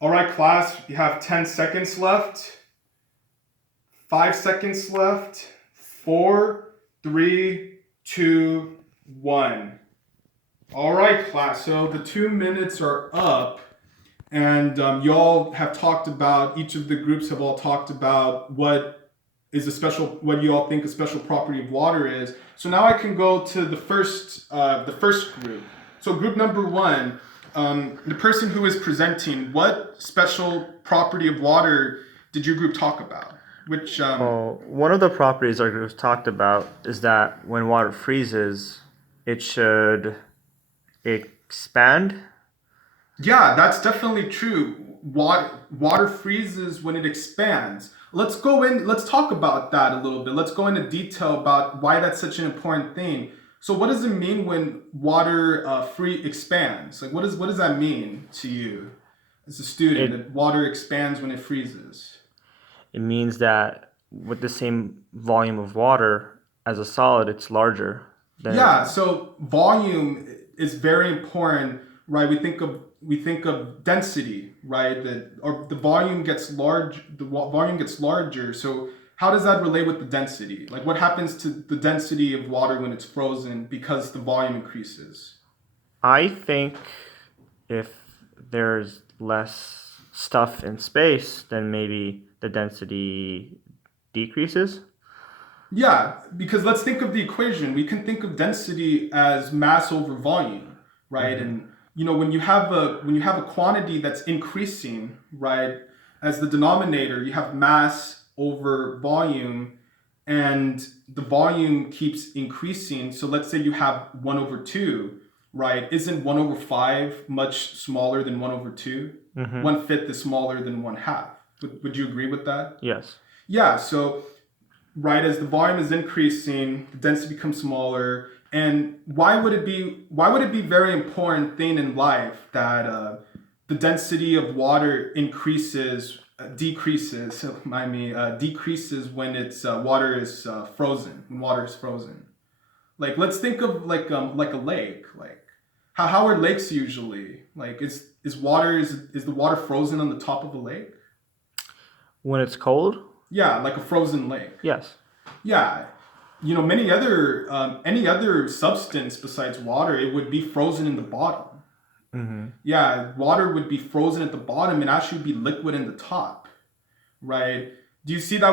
All right, class, you have 10 seconds left, 5 seconds left, four, three, two, one. All right, class, so the 2 minutes are up, and y'all have talked about, each of the groups have all talked about what you all think a special property of water is. So now I can go to the first group. So group number one, the person who is presenting, what special property of water did your group talk about? Which Well, one of the properties our group talked about is that when water freezes, it should expand. Yeah, that's definitely true. Water freezes when it expands. Let's talk about that a little bit. Let's go into detail about why that's such an important thing. So what does it mean when water free expands? Like what does that mean to you as a student It that water expands when it freezes? it means that with the same volume of water as a solid, it's larger than it. Yeah, so volume is very important, right? We think of density, right? The volume gets large. Volume gets larger. So how does that relate with the density? Like, what happens to the density of water when it's frozen because the volume increases? I think if there's less stuff in space, then maybe the density decreases. Yeah, because let's think of the equation. We can think of density as mass over volume, right? Mm-hmm. And when you have a quantity that's increasing, right, as the denominator, you have mass over volume, and the volume keeps increasing. So let's say you have 1/2, right? Isn't 1/5 much smaller than 1/2? Mm-hmm. 1/5 is smaller than 1/2. Would you agree with that? Yes. Yeah, so right as the volume is increasing, the density becomes smaller. And why would it be very important thing in life that the density of water decreases when it's water is frozen, when water is frozen. Like, let's think of like a lake. Like, how are lakes usually? Like, is the water frozen on the top of a lake? When it's cold, Yeah, like a frozen lake. yes. Yeah, many other any other substance besides water, it would be frozen in the bottom. Mm-hmm. Yeah, water would be frozen at the bottom and actually be liquid in the top, right? Do you see that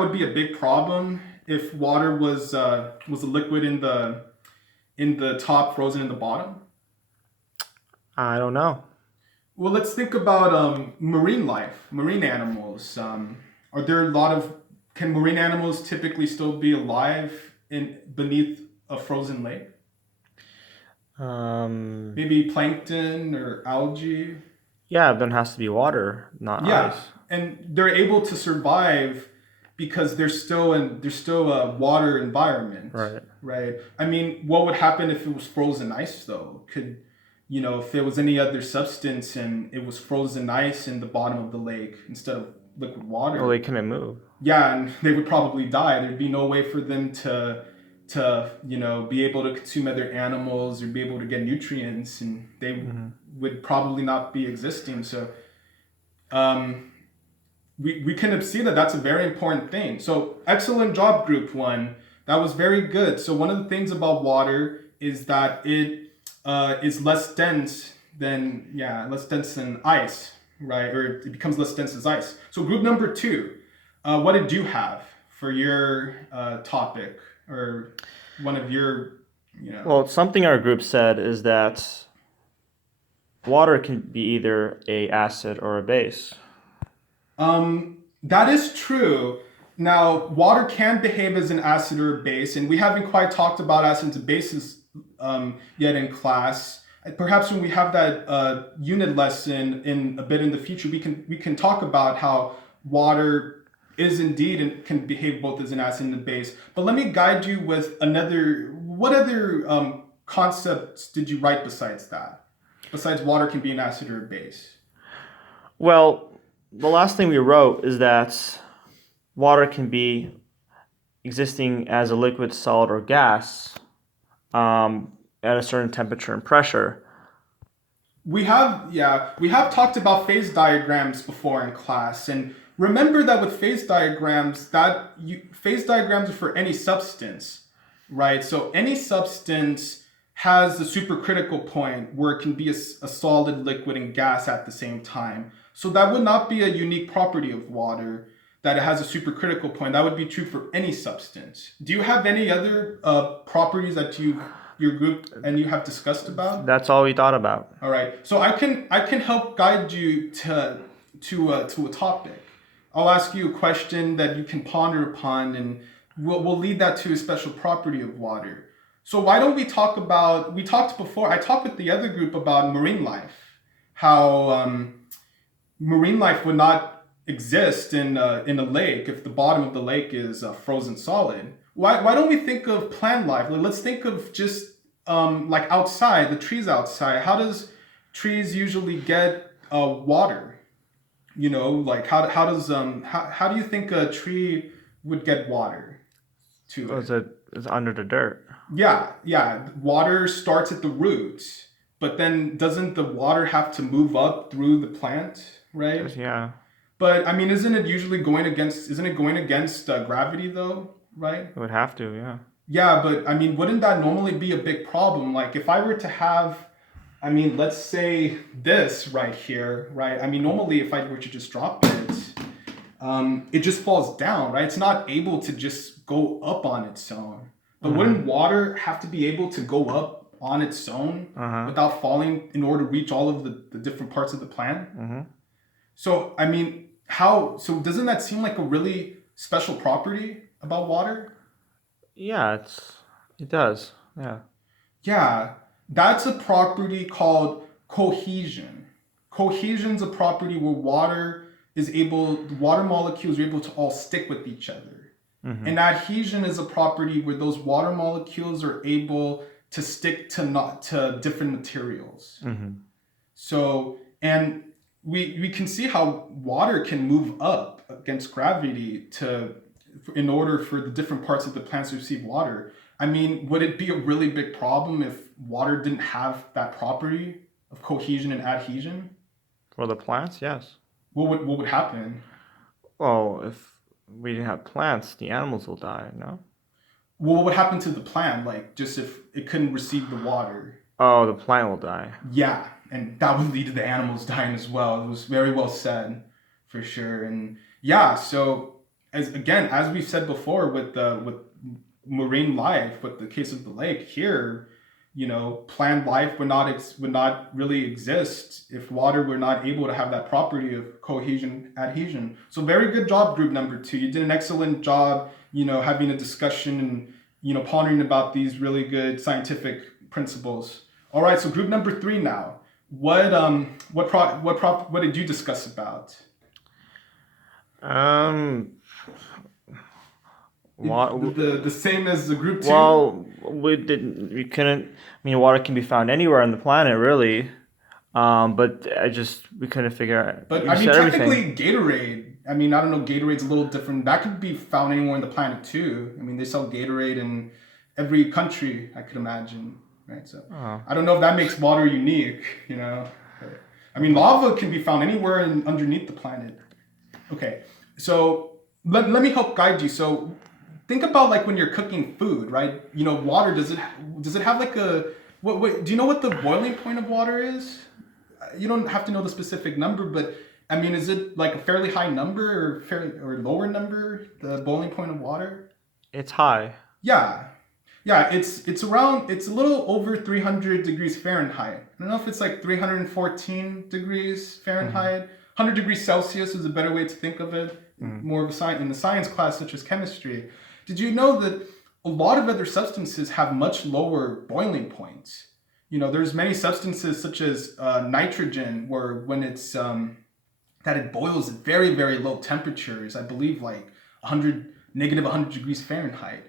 would be a big problem if water was a liquid in the top, frozen in the bottom? I don't know. Well, let's think about marine life, marine animals. Are there a lot of Can marine animals typically still be alive in beneath a frozen lake? Um, Maybe plankton or algae. yeah, then it has to be water, not Yeah, ice. and they're able to survive because there's still a water environment, Right. right? I mean, what would happen if it was frozen ice though? If it was any other substance and it was frozen ice in the bottom of the lake instead of liquid Well, they water? couldn't move. Yeah, and they would probably die. There'd be no way for them to be able to consume other animals or be able to get nutrients, and they Mm-hmm. would probably not be existing. So um, we can see that that's a very important thing. So excellent job, group one. That was very good. So one of the things about water is that it is less dense than ice, right? Or it becomes less dense as ice. So group number two, what did you have for your topic, or one of your, you know? Well, something our group said is that water can be either a acid or a base. That is true. Now, water can behave as an acid or a base, and we haven't quite talked about acids and bases yet in class. Perhaps when we have that unit lesson in a bit in the future, we can talk about how water is indeed and can behave both as an acid and a base. But let me guide you with another. What other concepts did you write besides that? Besides water can be an acid or a base. Well, the last thing we wrote is that water can be existing as a liquid, solid, or gas at a certain temperature and pressure. we have talked about phase diagrams before in class, and remember that with phase diagrams, phase diagrams are for any substance, right? So any substance has a supercritical point where it can be a solid, liquid, and gas at the same time. So that would not be a unique property of water, that it has a supercritical point. That would be true for any substance. Do you have any other properties that your group and you have discussed about? That's all we thought about. All right. So I can help guide you to a topic. I'll ask you a question that you can ponder upon, and we'll lead that to a special property of water. So why don't we talk about, we talked before, I talked with the other group about marine life, how marine life would not exist in a lake if the bottom of the lake is frozen solid. Why don't we think of plant life? Let's think of just like outside, the trees outside. How does trees usually get water? You know, like how do you think a tree would get water to it? It's under the dirt. Yeah. Water starts at the roots, but then doesn't the water have to move up through the plant, right? Yeah. But I mean, isn't it going against gravity though, right? It would have to, yeah. Yeah, but I mean, wouldn't that normally be a big problem? Like if I were to have, I mean, let's say this right here, right? I mean, normally if I were to just drop it just falls down, right? It's not able to just go up on its own. But wouldn't water have to be able to go up on its own without falling in order to reach all of the different parts of the plant? So, I mean, so doesn't that seem like a really special property about water? Yeah, it does. Yeah. Yeah, that's a property called cohesion. Cohesion's a property where the water molecules are able to all stick with each other. And adhesion is a property where those water molecules are able to stick to different materials. So, and we can see how water can move up against gravity in order for the different parts of the plants to receive water. I mean, would it be a really big problem if water didn't have that property of cohesion and adhesion? For the plants, yes. What would happen? Well, if we didn't have plants, the animals will die, no? Well, what would happen to the plant? Like, just if it couldn't receive the water? Oh, the plant will die. Yeah, and that would lead to the animals dying as well. It was very well said, for sure. And yeah, so as we've said before with marine life, with the case of the lake here, you know, plant life would not really exist if water were not able to have that property of cohesion, adhesion. So very good job, group number 2. You did an excellent job, you know, having a discussion and, you know, pondering about these really good scientific principles. All right, so group number 3 now. What did you discuss about? The same as the group 2? Well, we couldn't, I mean, water can be found anywhere on the planet, really. But we couldn't figure out. But I mean, technically, Gatorade. I mean, I don't know, Gatorade's a little different. That could be found anywhere on the planet too. I mean, they sell Gatorade in every country, I could imagine, right? So I don't know if that makes water unique, you know. I mean, lava can be found anywhere underneath the planet. Okay, so let me help guide you. So think about like when you're cooking food, right? You know, water, does it have like what do you know what the boiling point of water is? You don't have to know the specific number, but I mean, is it like a fairly high number or lower number, the boiling point of water? It's high. Yeah, it's a little over 300 degrees Fahrenheit. I don't know if it's like 314 degrees Fahrenheit. 100 degrees Celsius is a better way to think of it, more of a in the science class such as chemistry. Did you know that a lot of other substances have much lower boiling points? You know, there's many substances such as nitrogen, where when it's that it boils at very, very low temperatures, I believe like negative 100 degrees Fahrenheit.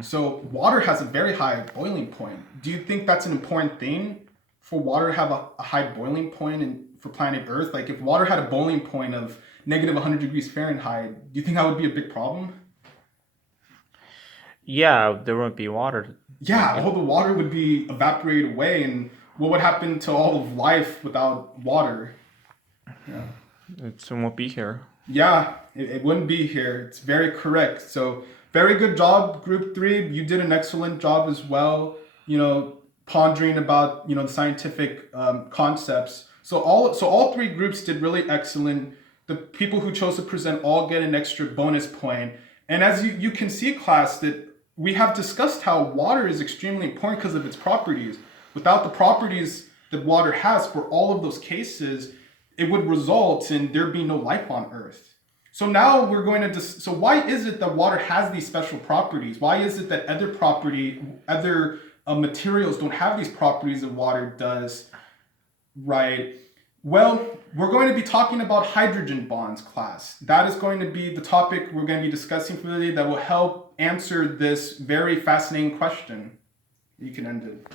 So water has a very high boiling point. Do you think that's an important thing for water to have a high boiling point for planet Earth? Like if water had a boiling point of negative 100 degrees Fahrenheit, do you think that would be a big problem? Yeah, there won't be water. Yeah, all the water would be evaporated away, and what would happen to all of life without water? Yeah. It won't be here. Yeah, it wouldn't be here. It's very correct. So very good job, Group 3. You did an excellent job as well, pondering about, the scientific concepts. So all three groups did really excellent. The people who chose to present all get an extra bonus point. And as you can see, class, that we have discussed how water is extremely important because of its properties. Without the properties that water has for all of those cases, it would result in there being no life on Earth. So now we're going to so why is it that water has these special properties? Why is it that other materials don't have these properties that water does, right? Well, we're going to be talking about hydrogen bonds, class. That is going to be the topic we're going to be discussing for today that will help answer this very fascinating question. You can end it.